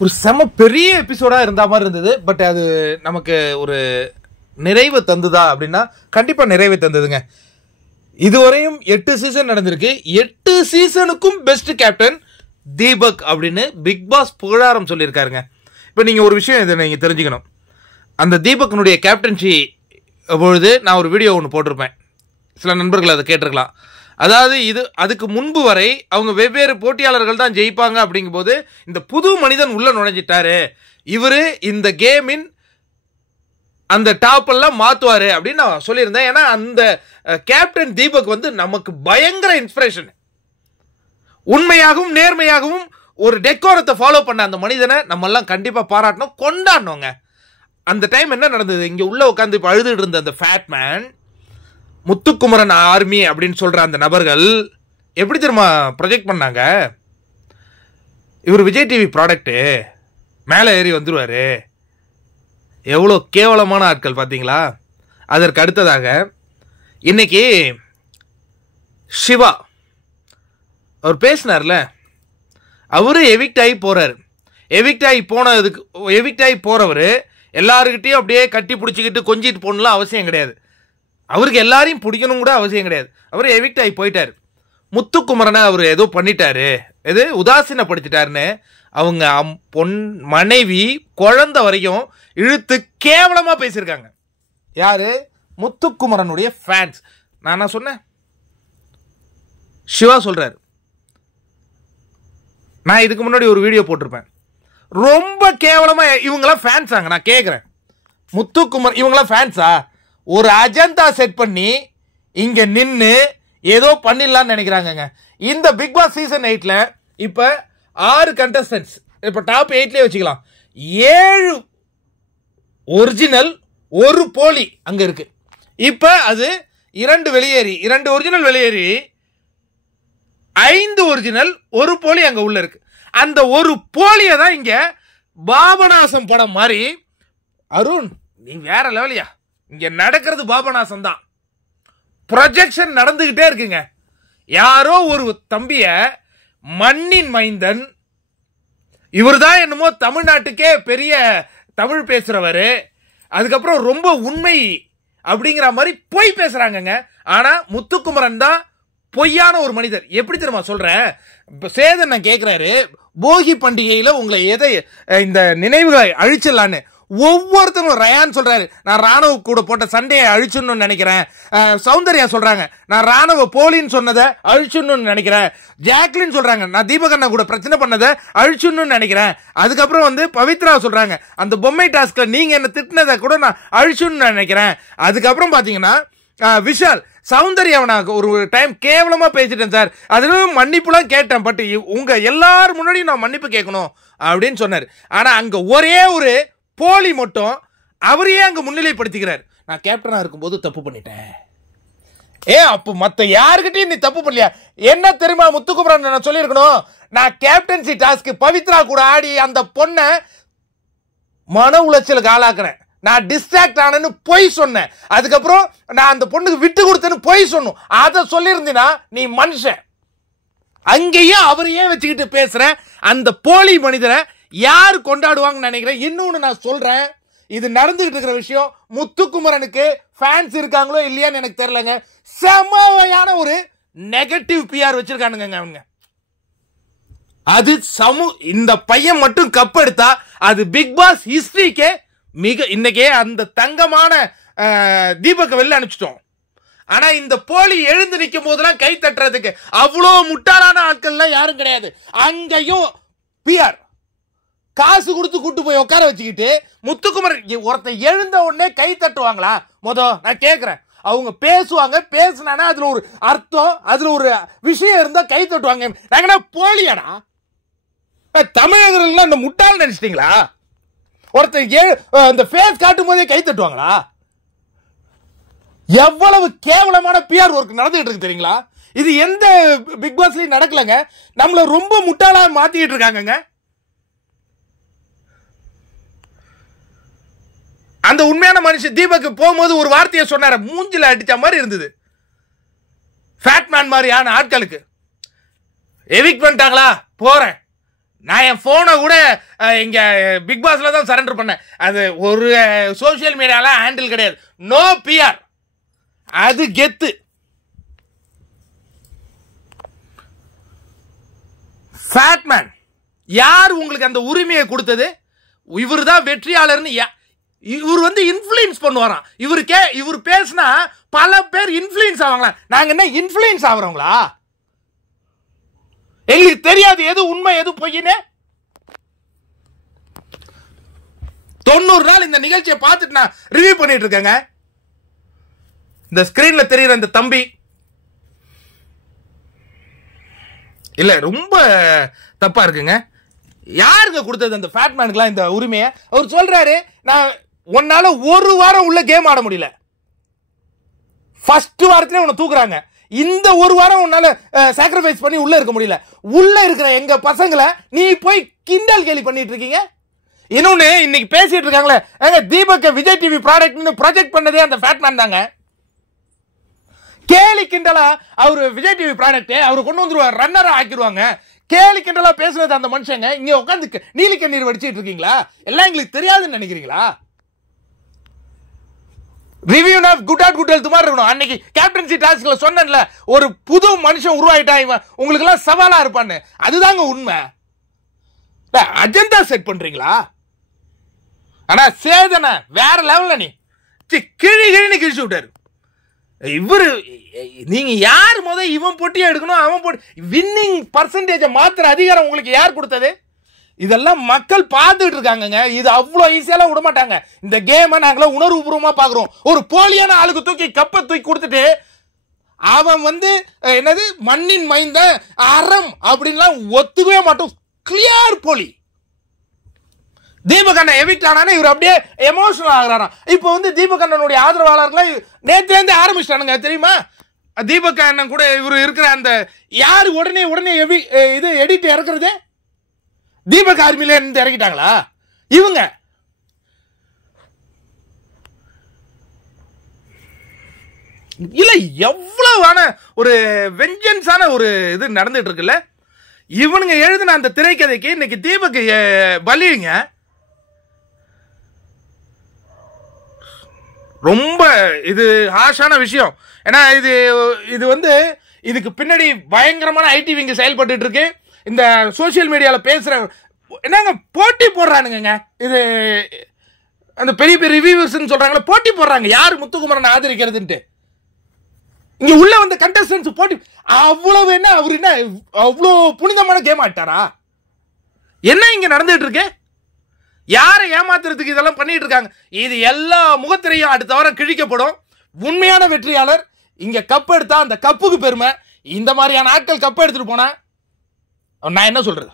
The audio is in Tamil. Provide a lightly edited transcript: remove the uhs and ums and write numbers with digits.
ஒரு செம பெரிய எபிசோடா இருந்த மாதிரி இருந்தது. பட் அது நமக்கு ஒரு நிறைவு தந்துதா அப்படின்னா கண்டிப்பா நிறைவு தந்ததுங்க. இதுவரையும் 8 சீசன் நடந்திருக்கு. 8 சீசனுக்கும் பெஸ்ட் கேப்டன் தீபக் அப்படின்னு பிக் பாஸ் புகழாரம் சொல்லியிருக்காருங்க. இப்போ நீங்க ஒரு விஷயம் இதை நீங்க தெரிஞ்சுக்கணும். அந்த தீபக்னுடைய கேப்டன்சி பொழுது நான் ஒரு வீடியோ ஒன்று போட்டிருப்பேன். சில நண்பர்கள் அதை கேட்டிருக்கலாம். அதாவது அதுக்கு முன்பு வரை அவங்க வெவ்வேறு போட்டியாளர்கள் தான் ஜெயிப்பாங்க. அப்படிங்கும்போது இந்த புது மனிதன் உள்ள நுழைஞ்சிட்டாரு, இவரு இந்த கேமின் அந்த டாப் எல்லாம் மாத்துவாரு அப்படின்னு நான் சொல்லியிருந்தேன். ஏன்னா அந்த கேப்டன் தீபக் வந்து நமக்கு பயங்கர இன்ஸ்பிரேஷன். உண்மையாகவும் நேர்மையாகவும் ஒரு டெக்கோரத்தை ஃபாலோ பண்ண அந்த மனிதனை நம்ம எல்லாம் கண்டிப்பா பாராட்டணும், கொண்டாடணுங்க. அந்த டைம் என்ன நடந்தது, இங்க உள்ள உட்காந்து இப்ப அழுதுட்டு இருந்த அந்த ஃபேட் மேன், முத்துக்குமரன் ஆர்மி அப்படின்னு சொல்ற அந்த நபர்கள் எப்படி தெரியுமா ப்ரொஜெக்ட் பண்ணாங்க, இவர் விஜய் டிவி ப்ராடக்ட் மேலே ஏறி வந்துருவாரு. எவ்வளோ கேவலமான ஆட்கள் பார்த்தீங்களா. அதற்கு அடுத்ததாக இன்னைக்கு சிவா அவர் பேசினார்ல, அவரு எவிக்ட் ஆகி போறாரு. எவிக்ட் ஆகி போறவர் எல்லாருக்கிட்டையும் அப்படியே கட்டி பிடிச்சிக்கிட்டு கொஞ்சிட்டு போகணும்லாம் அவசியம் கிடையாது. அவருக்கு எல்லாரையும் பிடிக்கணும் கூட அவசியம் கிடையாது. அவர் எவிக்ட் ஆகி போயிட்டார். முத்துக்குமரனை அவர் ஏதோ பண்ணிட்டாரு, எது உதாசீனப்படுத்திட்டாருன்னு அவங்க மனைவி குழந்தை வரைக்கும் இழுத்து கேவலமா பேசியிருக்காங்க. யாரு? முத்துக்குமரனுடைய ஃபேன்ஸ். நான் சொன்னேன், சிவா சொல்றாரு, நான் இதுக்கு முன்னாடி ஒரு வீடியோ போட்டிருப்பேன். ரொம்ப கேவலமா இவங்களாம் ஃபேன்ஸாங்க. நான் கேட்குறேன், முத்துக்குமர் இவங்களாம் ஃபேன்ஸா? ஒரு அஜெண்டா செட் பண்ணி இங்க நின்று ஏதோ பண்ணிடலான்னு நினைக்கிறாங்க. இந்த பிக் பாஸ் சீசன் 8ல இப்ப 6 கண்டஸ்டன்ஸ், இப்ப டாப் 8லயே வச்சுக்கலாம். 7 ஒரிஜினல், 1 போலி அங்க இருக்கு. இப்ப அது 2 ஒரிஜினல் வெளியேறி 5 ஒரிஜினல், 1 போலி அங்க உள்ள இருக்கு. அந்த 1 போலியை தான் இங்க பாபநாசம் படம் மாதிரி. அருண், நீ வேற லெவலியா? இங்க நடக்கிறது பாபநாசம் தான். ப்ரொஜெக்ஷன் நடந்துகிட்டே இருக்குங்க. யாரோ ஒரு தம்பிய மண்ணின் மைந்தன், இவர் தான் என்னமோ தமிழ்நாட்டுக்கே பெரிய தமிழ் பேசுறவரு, அதுக்கப்புறம் ரொம்ப உண்மை அப்படிங்கிற மாதிரி பொய் பேசுறாங்க. ஆனா முத்துக்குமரன் தான் பொய்யான ஒரு மனிதர். எப்படி தெரியுமா சொல்றேன்? சேதன் நான் கேட்கிறாரு, போகி பண்டிகையில உங்களை எதை இந்த நினைவுகளை அழிச்சிடலான்னு. ஒவ்வொருத்தரும் ரயான் சொல்றாரு, நான் ராணுவ கூட போட்ட சண்டையை அழிச்சுன்னு நினைக்கிறேன். சௌந்தர்யா சொல்றாங்க, நான் ராணுவ போலின்னு சொன்னதை அழிச்சுன்னு நினைக்கிறேன். ஜாக்லின் சொல்றாங்க, நான் தீபகண்ணா கூட பிரச்சனை பண்ணதை அழிச்சுன்னு நினைக்கிறேன். அதுக்கப்புறம் வந்து பவித்ரா சொல்றாங்க, அந்த பொம்மை டாஸ்க்ல நீங்க என்ன திட்டினதை கூட நான் அழிச்சுன்னு நினைக்கிறேன். அதுக்கப்புறம் பாத்தீங்கன்னா விஷால், சௌந்தர்யாவை நான் ஒரு டைம் கேவலமா பேசிட்டேன் சார், அதுல மன்னிப்புலாம் கேட்டேன், பட் உங்க எல்லாரும் முன்னாடியும் நான் மன்னிப்பு கேட்கணும் அப்படின்னு சொன்னார். ஆனா அங்க ஒரே ஒரு போலி மட்டும் அவரையே அங்க முன்னிலைப்படுத்திக்கிறார். நான் கேப்டனா இருக்கும்போது தப்பு பண்ணிட்டேன். அப்ப மத்த யாருக்கிட்டையும் நீ தப்பு பண்ணலையா? என்ன தெரியுமா முத்துக்குமரன் நான் சொல்லியிருக்கணும், நான் கேப்டன்சி டாஸ்க் பவித்ரா கூட ஆடி அந்த பொண்ணை மன உளைச்சலுக்கு ஆளாக்குறேன், நான் டிஸ்ட்ராக்ட் ஆனேன்னு பொய் சொன்னேன், அதுக்கப்புறம் நான் அந்த பொண்ணுக்கு விட்டு கொடுத்தேன்னு பொய் சொன்னோம். அதை சொல்லியிருந்தீனா நீ மனுஷன். அங்கேயும் அவரையே வச்சுக்கிட்டு பேசுற அந்த போலி மனிதரை யாரு கொண்டாடுவாங்கன்னு நினைக்கிறேன். இன்னொன்னு நான் சொல்றேன், இது நடந்துகிட்டு இருக்கிற விஷயம். முத்துக்குமரனுக்கு ஃபேன்ஸ் இருக்காங்களோ இல்லையான்னு எனக்கு தெரியலங்க. செமையான ஒரு நெகட்டிவ் பிஆர் வச்சிருக்கானுங்க அவங்க. அது இந்த பையன் மட்டும் கப் எடுத்தா அது பிக் பாஸ் ஹிஸ்டரிக்கே இன்னைக்கே அந்த தங்கமான தீபக் வெளில அனுப்பிச்சிட்டோம். ஆனா இந்த போலி எழுந்து நிற்கும் போதெல்லாம் கை தட்டுறதுக்கு அவ்வளோ முட்டாளான ஆட்கள்லாம் யாரும் கிடையாது. அங்கேயும் பிஆர் காசு கொடுத்து கூட்டு போய் உட்கார வச்சுக்கிட்டு முத்துக்குமரன் ஒருத்தன் எழுந்த உடனே கை தட்டுவாங்களா? நான் கேட்கிறேன். அவங்க பேசுவாங்க, பேசினா அதுல ஒரு அர்த்தம், அதுல ஒரு விஷயம் இருந்தா கை தட்டுவாங்க. நாங்க போலியாடா? தமிழர்கள் இந்த முட்டாள் நினைச்சிட்டீங்களா? ஒருத்தன் இந்த ஃபேஸ் காட்டும் போதே கை தட்டுவாங்களா? எவ்வளவு கேவலமான பிஆர் ஒர்க் நடந்துகிட்டு இருக்கு தெரியுங்களா? இது எந்த பிக் பாஸ்லயும் நடக்கலங்க. நம்மள ரொம்ப முட்டாளா மாத்திக்கிட்டு இருக்காங்க. அந்த உண்மையான மனுஷன் தீபக் போகும்போது ஒரு வார்த்தையை சொன்னார, மூஞ்சில அடிச்ச மாதிரி இருந்தது. ஃபேட்மேன் மாதிரியான ஆட்களுக்கு எவிக்ட் பண்ணிட்டாங்களா, போறேன், நான் என் போனை கூட இங்க பிக் பாஸ்ல தான் சரண்டர் பண்ணேன். அது ஒரு சோசியல் மீடியால ஹேண்டில் கிடையாது. No PR. அது கெத்து. ஃபேட்மேன் யார் உங்களுக்கு அந்த உரிமையை கொடுத்தது? இவர் தான் வெற்றியாளர்னு. இவர் வந்து இன்ஃப்ளூயன்ஸ் பண்ணுவாராம். இவர் பேசினா பல பேர் இன்ஃப்ளூயன்ஸ் ஆவாங்களா? நாங்க என்ன இன்ஃப்ளூயன்ஸ் ஆகிறோங்களா? எங்களுக்கு தெரியாது எது உண்மை எது பொய்னு. 90 நாள் இந்த நிகழ்ச்சியை பார்த்துட்டு நான் ரிவ்யூ பண்ணிட்டு இருக்கேங்க. இந்த ஸ்கிரீன்ல தெரியுற இந்த தம்பி இல்ல, ரொம்ப தப்பா இருக்குங்க. யாருங்க கொடுத்தது அந்த ஃபேட்மேனுக்குலாம் இந்த உரிமையை? அவர் சொல்றாரு, நான் உன்னால ஒரு வாரம் உள்ள கேம் ஆட முடியல. ஃபர்ஸ்ட் வாரத்திலே உன்னை தூக்குறாங்க. இந்த ஒரு வாரம் உன்னால சாக்ரிஃபைஸ் பண்ணி உள்ள இருக்க முடியல. உள்ள இருக்கிற எங்க பசங்களை நீ போய் கிண்டல் கேலி பண்ணிட்டு இருக்கீங்க. இன்னொன்னு இன்னைக்கு பேசிட்டு இருக்காங்களே, தீபக் விஜய் டிவி ப்ராஜெக்ட் பண்ணதே அந்த ஃபேட்மேன் தாங்க. கேலி கிண்டலா அவரு விஜய் டிவி ப்ராடக்ட் அவரு கொண்டு வந்துருவார், ரன்னரா ஆக்கிடுவாங்க. கேலி கிண்டலா பேசுனது அந்த மனுஷங்க. இங்க உட்காந்து நீலி கண்ணீர் வடிச்சிட்டு இருக்கீங்களா? எல்லாம் எங்களுக்கு தெரியாதுன்னு நினைக்கிறீங்களா? Review good ad good health மாதிரி இருக்கணும். அன்னைக்கு கேப்டன்சி டாஸ்க்ல சொன்னேன்ல, ஒரு புது மனுஷன் உருவாயிட்டான், இவன் உங்களுக்கு எல்லாம் சவாலா இருப்பான்னு. அதுதாங்க உண்மை. அஜெண்டா செட் பண்றீங்களா? ஆனா சேதனை வேற லெவல்ல. நீ கிழின்னு கிழிச்சு விட்டாரு இவரு. நீங்க யார் இவன் போட்டியா எடுக்கணும், அவன் போட்டி வின்னிங் பர்சன்டேஜை மாத்திர அதிகாரம் உங்களுக்கு யார் கொடுத்தது? இதெல்லாம் மக்கள் பார்த்துட்டு இருக்காங்க. இது அவ்வளவு ஈஸியாலாம் விட மாட்டாங்க. இந்த கேமை நாங்கள உணர்வுபூர்வமா பாக்குறோம். ஒரு போலியான ஆளுக்கு தூக்கி கப்பை தூக்கி கொடுத்துட்டு அவன் வந்து என்னது மண்ணின் மைந்த அறம் அப்படின்லாம் ஒத்துக்கவே மாட்டோம். கிளியர் போலி. தீபக் அண்ணன் எவிக்ட் ஆனா இவர் அப்படியே எமோஷனல் ஆகிறாராம். இப்போ வந்து தீபக் அண்ணனுடைய ஆதரவாளர்கள் நேற்று இருந்து ஆரம்பிச்சிட்டானுங்க தெரியுமா? தீபக் அண்ணன் கூட இவர் இருக்கிற அந்த யாரு உடனே இது எடிட் இறக்குறது தீபக் ஆர்மியில இருந்து இறக்கிட்டாங்களா இவங்க? இல்ல எவ்வளவான ஒரு வெஞ்சன்ஸான ஒரு இது நடந்துட்டு இருக்குல்ல. இவனுங்க எழுதின அந்த திரைக்கதைக்கு இன்னைக்கு தீபக் பலிங்க. ரொம்ப இது ஹாஷான விஷயம். ஏன்னா இது வந்து இதுக்கு பின்னாடி பயங்கரமான ஐடி விங்க செயல்பட்டு இருக்கு. இந்த சோசியல் மீடியால பேசுற என்னங்க போட்டி போடுறானுங்க. இது அந்த பெரிய பெரிய ரிவ்யூவர்ஸ் சொல்றாங்களே, போட்டி போடுறாங்க யாரு முத்துக்குமரன் ஆதரிக்கிறதுன்ட்டு. இங்க உள்ள வந்த கண்டஸ்டன்ஸ் போட்டி அவ்வளவு என்ன அவர் என்ன அவ்வளவு புனிதமான கேம் ஆட்டாரா? என்ன இங்க நடந்துட்டு இருக்கு? யாரை ஏமாத்துறதுக்கு இதெல்லாம் பண்ணிட்டு இருக்காங்க? இது எல்லா முகத்திரையும் அடுத்த வாரம் கிழிக்கப்படும். உண்மையான வெற்றியாளர் இங்க கப் எடுத்தா அந்த கப்புக்கு பெருமை. இந்த மாதிரியான ஆட்கள் கப் எடுத்துட்டு போனா நான் என்ன சொல்றது?